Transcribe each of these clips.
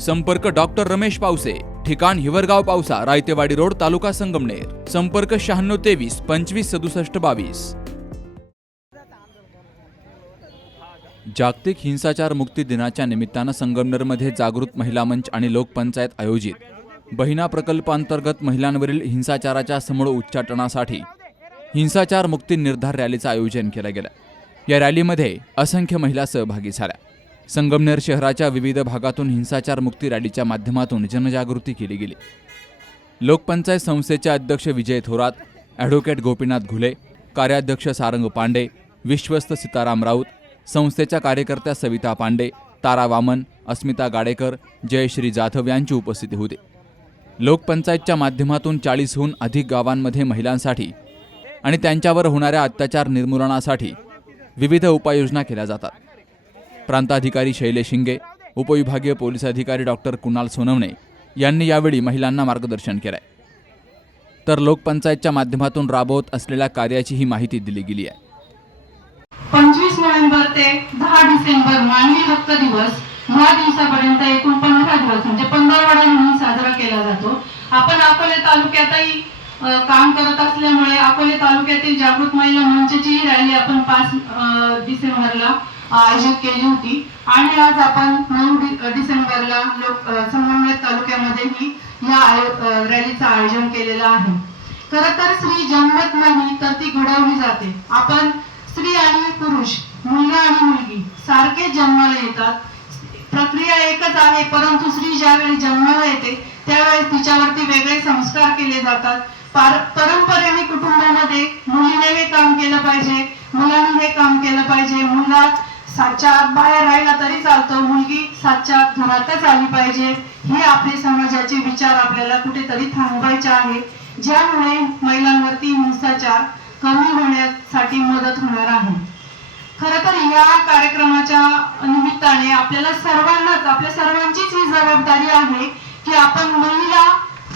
संपर्क डॉक्टर रमेश पावसे ठिकाण हिवरगाव पावसा रायतेवाडी रोड तालुका संगमनेर. संपर्क शहाण्णव तेवीस पंचवीस सदुसष्ट बावीस. जागतिक हिंसाचार मुक्ती दिनाच्या निमित्तानं संगमनेरमध्ये जागृत महिला मंच आणि लोकपंचायत आयोजित. बहिणा प्रकल्पांतर्गत महिलांवरील हिंसाचाराच्या समूळ उच्चाटनासाठी हिंसाचार मुक्ती निर्धार रॅलीचं आयोजन केलं गेलं. या रॅलीमध्ये असंख्य महिला सहभागी झाल्या. संगमनेर शहराच्या विविध भागातून हिंसाचार मुक्ती रॅलीच्या माध्यमातून जनजागृती केली गेली. लोकपंचायत संस्थेचे अध्यक्ष विजय थोरात ॲडव्होकेट गोपीनाथ घुले कार्याध्यक्ष सारंग पांडे विश्वस्त सीताराम राऊत संस्थेच्या कार्यकर्त्या सविता पांडे तारा वामन अस्मिता गाडेकर जयश्री जाधव यांची उपस्थिती होती. लोकपंचायतच्या माध्यमातून चाळीसहून अधिक गावांमध्ये महिलांसाठी आणि त्यांच्यावर होणाऱ्या अत्याचार निर्मूलनासाठी विविध उपाययोजना केल्या जातात. प्रांताधिकारी शैलेश शिंगे उपविभागीय पोलीस अधिकारी डॉक्टर कुणाल सोनवणे यांनी यावेळी महिलांना मार्गदर्शन केलंय. तर लोकपंचायतच्या माध्यमातून राबवत असलेल्या कार्याची ही माहिती दिली गेली आहे. पंचवीस नोव्हेंबर ते दहा डिसेंबर मानवी हक्क दिवस दहा दिवसापर्यंत एकूण पंधरा दिवस म्हणजे पंधरवाडा म्हणून साजरा केला जातो. आपण अकोले तालुक्यातही काम करत असल्यामुळे अकोले तालुक्यातील जागृत महिला मंचची रॅली आपण पाच डिसेंबरला आयोजित केली होती. आणि आज आपण नऊ डिसेंबरला लोक संगमनेर तालुक्यामध्येही या रॅलीचं आयोजन केलेलं आहे. खर तर स्त्री जन्मत नाही तर ती घडवली जाते. आपण स्त्री आणि पुरुष मुलगा आणि मुलगी सारखे जन्माला येतात. प्रक्रिया एकच आहे परंतु स्त्री ज्यावेळी जन्माला येते त्यावेळेस तिच्यावरती वेगळे संस्कार केले जातात. परंपरेने कुटुंबामध्ये मुलीने हे काम केलं पाहिजे मुलांनी हे काम केलं पाहिजे मुलगा सातच्या आत बाहेर राहिला तरी चालतो. मुलगी सातच्या आत घरातच आली पाहिजे. हे आपले समाजाचे विचार आपल्याला कुठेतरी थांबवायचे आहे. ज्यामुळे महिलांवरती हिंसाचार कमी होण्यासाठी मदत होणार आहे. खर तर या कार्यक्रमाच्या निमित्ताने आपल्याला सर्वांनाच आपल्या सर्वांचीच ही जबाबदारी आहे की आपण महिला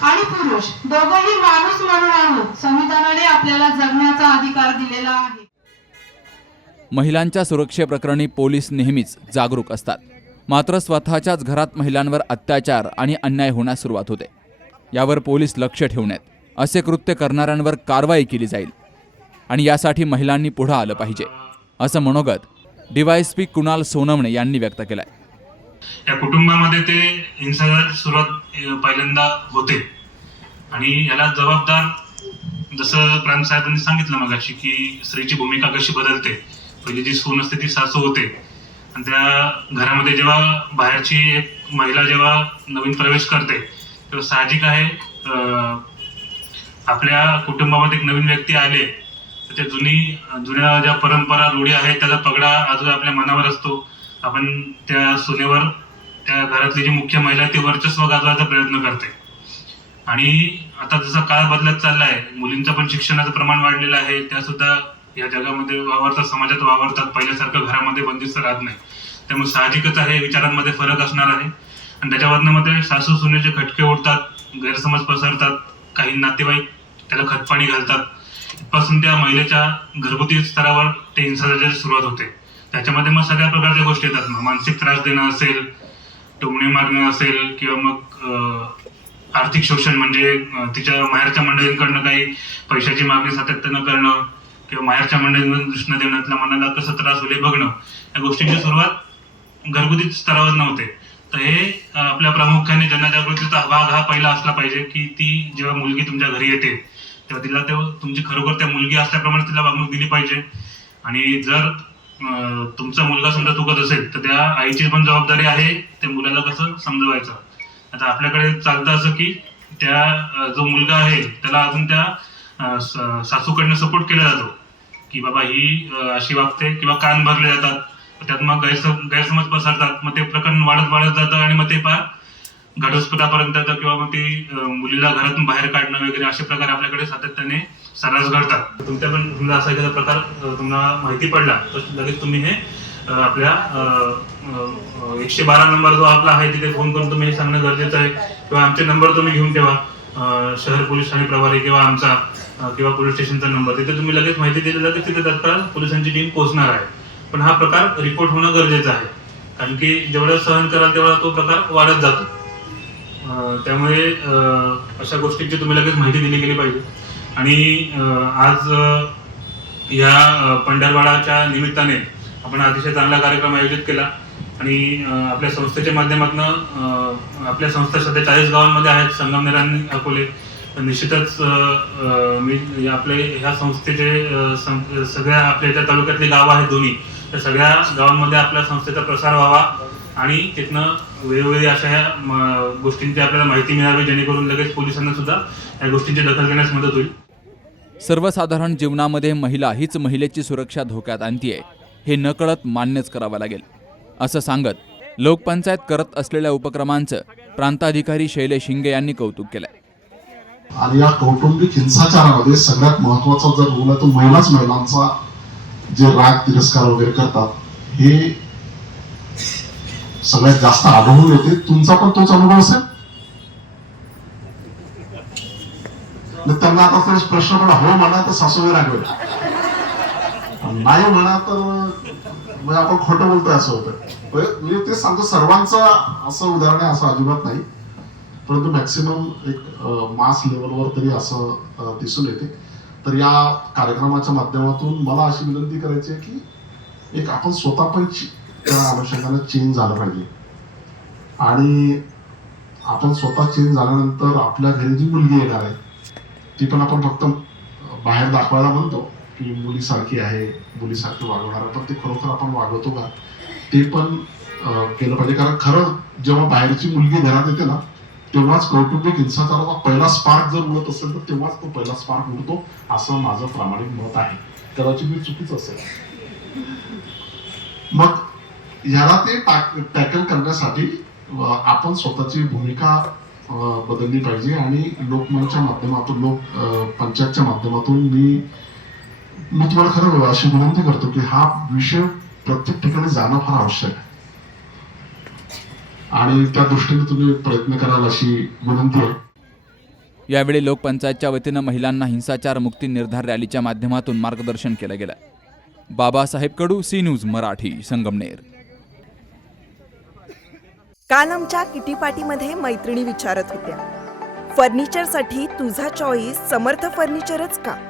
आणि पुरुष दोघंही माणूस म्हणून आहोत. संविधानाने आपल्याला जगण्याचा अधिकार दिलेला आहे. महिलांच्या सुरक्षेप्रकरणी पोलीस नेहमीच जागरूक असतात. मात्र स्वतःच्याच घरात महिलांवर अत्याचार आणि अन्याय होण्यास सुरुवात होते. यावर पोलीस लक्ष ठेवण्यात असे कृत्य करणाऱ्यांवर कारवाई केली जाईल आणि यासाठी महिलांनी पुढं आलं पाहिजे असं मनोगत डीवायएसपी कुणाल सोनवणे यांनी व्यक्त केलंय. या कुटुंबामध्ये ते हिंसाचार सुरुवात पहिल्यांदा होते. आणि याला जबाबदार जसं प्रांत साहेबांनी सांगितलं मगाशी की स्त्रीची भूमिका कशी बदलते पहिली जी सून असते ती सासू होते. आणि त्या घरामध्ये जेव्हा बाहेरची एक महिला जेव्हा नवीन प्रवेश करते तेव्हा साहजिक आहे आपल्या कुटुंबामध्ये एक नवीन व्यक्ती आले. तर त्या जुनी जुन्या ज्या परंपरा रूढी आहेत त्याचा पगडा अजून आपल्या मनावर असतो. आपण त्या सुनेवर त्या घरातली जी मुख्य महिला आहे ती वर्चस्व गाजवायचा प्रयत्न करते. आणि आता जसा काळ बदलत चालला आहे मुलींचं पण शिक्षणाचं प्रमाण वाढलेलं आहे त्या सुद्धा या जगामध्ये वावरतात समाजात वावरतात पहिल्यासारखं घरामध्ये बंदिस्त राहत नाही. त्यामुळे साहजिकच आहे विचारांमध्ये फरक असणार आहे. आणि त्याच्यावरनं मध्ये सासू सुनेचे खटके उडतात गैरसमज पसरतात काही नातेवाईक त्याला खतपाणी घालतात. पासून त्या महिलेच्या घरगुती स्तरावर ते हिंसाचाराची सुरुवात होते. त्याच्यामध्ये मग सगळ्या प्रकारच्या गोष्टी येतात. मग मानसिक त्रास देणं असेल टोमणे मारणं असेल किंवा मग आर्थिक शोषण म्हणजे तिच्या माहेरच्या मंडळींकडनं काही पैशाची मागणी सातत्यानं करणं किंवा माहेरच्या मंडळींकडून कृष्ण देणं मनाला कसं त्रास होईल बघणं या गोष्टींची सुरुवात घरगुती स्तरावर नव्हते. तर हे आपल्या प्रामुख्याने जनजागृतीचा भाग हा पहिला असला पाहिजे की ती जेव्हा मुलगी तुमच्या घरी येते तेव्हा तिला तेव्हा तुमची खरोखर त्या मुलगी असल्याप्रमाणे तिला वागणूक दिली पाहिजे. आणि जर तुमचा मुलगा समजा चुकत असेल तर त्या आईची पण जबाबदारी आहे त्या मुलाला कसं समजवायचं. आता आपल्याकडे चालतं असं की त्या जो मुलगा आहे त्याला अजून त्या स- सासूकडनं सपोर्ट केला जातो. की बाबा ही अशी वागते किंवा कान भरले जातात त्यात मग गैरसम गैरसमज पसरतात मग ते प्रकरण वाढत वाढत जातं आणि मग ते फार घटस्फोटापर्यंत जातं किंवा मग ती मुलीला घरातून बाहेर काढणं वगैरे असे प्रकार आपल्याकडे सातत्याने सर्रास घडतात. तुमच्या पण तुमचा असा एखादा प्रकार तुम्हाला माहिती पडला तर लगेच तुम्ही हे आपल्या एकशे बारा नंबर जो आपला आहे तिथे फोन करून तुम्ही हे सांगणं गरजेचं आहे. किंवा आमचे नंबर तुम्ही घेऊन ठेवा. शहर पोलीस ठाणे प्रभारी किंवा आमचा किंवा पोलीस स्टेशनचा नंबर तिथे तुम्ही लगेच माहिती दिली लगेच तिथे तत्काळ पोलिसांची टीम पोहोचणार आहे. पण हा प्रकार रिपोर्ट होणं गरजेचं आहे. कारण की जेवढं सहन कराल तेवढा तो प्रकार वाढत जातो. त्यामुळे अशा गोष्टींची तुम्ही लगेच माहिती दिली गेली पाहिजे. आणि आज या पंढरवाडाच्या निमित्ताने आपण अतिशय चांगला कार्यक्रम आयोजित केला. आणि आपल्या संस्थेच्या माध्यमातून आपल्या संस्था सध्या चाळीस गावांमध्ये आहेत संगमनेर अकोले. निश्चितच मी या आपले ह्या संस्थेचे सं- सगळ्या आपल्या ज्या तालुक्यातली गावं आहेत दोन्ही. त्या सगळ्या गावांमध्ये आपल्या संस्थेचा प्रसार व्हावा आणि तिथनं वेळोवेळी अशा ह्या म, गोष्टींची आपल्याला माहिती मिळावी जेणेकरून लगेच पोलिसांना सुद्धा या गोष्टींची दखल घेण्यास मदत होईल. सर्वसाधारण जीवनामध्ये महिला हीच महिलेची सुरक्षा धोक्यात आणतीये हे नकळत मान्यच करावं लागेल. असं सांगत लोकपंचायत करत असलेल्या उपक्रमांचं प्रांताधिकारी शैलेश शिंगे यांनी कौतुक केलंय. आणि या कौटुंबिक हिंसाचारामध्ये सगळ्यात महत्त्वाचा जर रोल आहे तो महिलाच महिलांचा जे राग तिरस्कार वगैरे करतात हे सगळ्यात जास्त आढळून येते. तुमचा पण तोच अनुभव असेल? त्यांना आता प्रश्न पडला हो म्हणा तर सासूबाई रागवेल. नाही म्हणा तर म्हणजे आपण खोटं बोलतोय असं होतं. म्हणजे मी ते सांगतो सर्वांचं असं उदाहरण आहे असं अजिबात नाही. परंतु मॅक्सिमम एक मास लेवलवर तरी असं दिसून येते. तर या कार्यक्रमाच्या माध्यमातून मला अशी विनंती करायची आहे की एक आपण स्वतः पण ची- त्या अनुषंगाने चेंज झालं पाहिजे. आणि आपण स्वतः चेंज झाल्यानंतर आपल्या घरी जी मुलगी येणार आहे ती पण आपण फक्त बाहेर दाखवायला म्हणतो. की मुलीसारखी आहे मुलीसारखं वागवणार पण ते खरोखर आपण वागवतो का? ते पण केलं पाहिजे. कारण खरं जेव्हा बाहेरची मुलगी घरात येते ना तेव्हाच कौटुंबिक हिंसाचाराचा पहिला स्पार्क जर उडत असेल तर तेव्हाच तो पहिला स्पार्क उडतो असं माझं प्रामाणिक मत आहे. कदाचित मी चुकीच असेल. मग ह्याला ते टॅकल करण्यासाठी आपण स्वतःची भूमिका बदलली पाहिजे. आणि लोकमतच्या माध्यमातून लोक पंचायतच्या माध्यमातून मी मी तुम्हाला खरं अशी विनंती करतो की हा विषय प्रत्येक ठिकाणी जाणं फार आवश्यक आहे. आणि त्या दृष्टीने तुम्ही प्रयत्न कराल अशी विनंती आहे. यावेळी लोकपंचायतच्या वतीनं महिलांना हिंसाचार मुक्ती निर्धार रॅलीच्या माध्यमातून मार्गदर्शन केलं गेलं. Babasaheb Kadu C news Marathi Sangamner. काल आमच्या किटी पार्टीमध्ये मैत्रिणी विचारत होत्या. फर्निचरसाठी तुझा चॉईस समर्थ फर्निचरच का?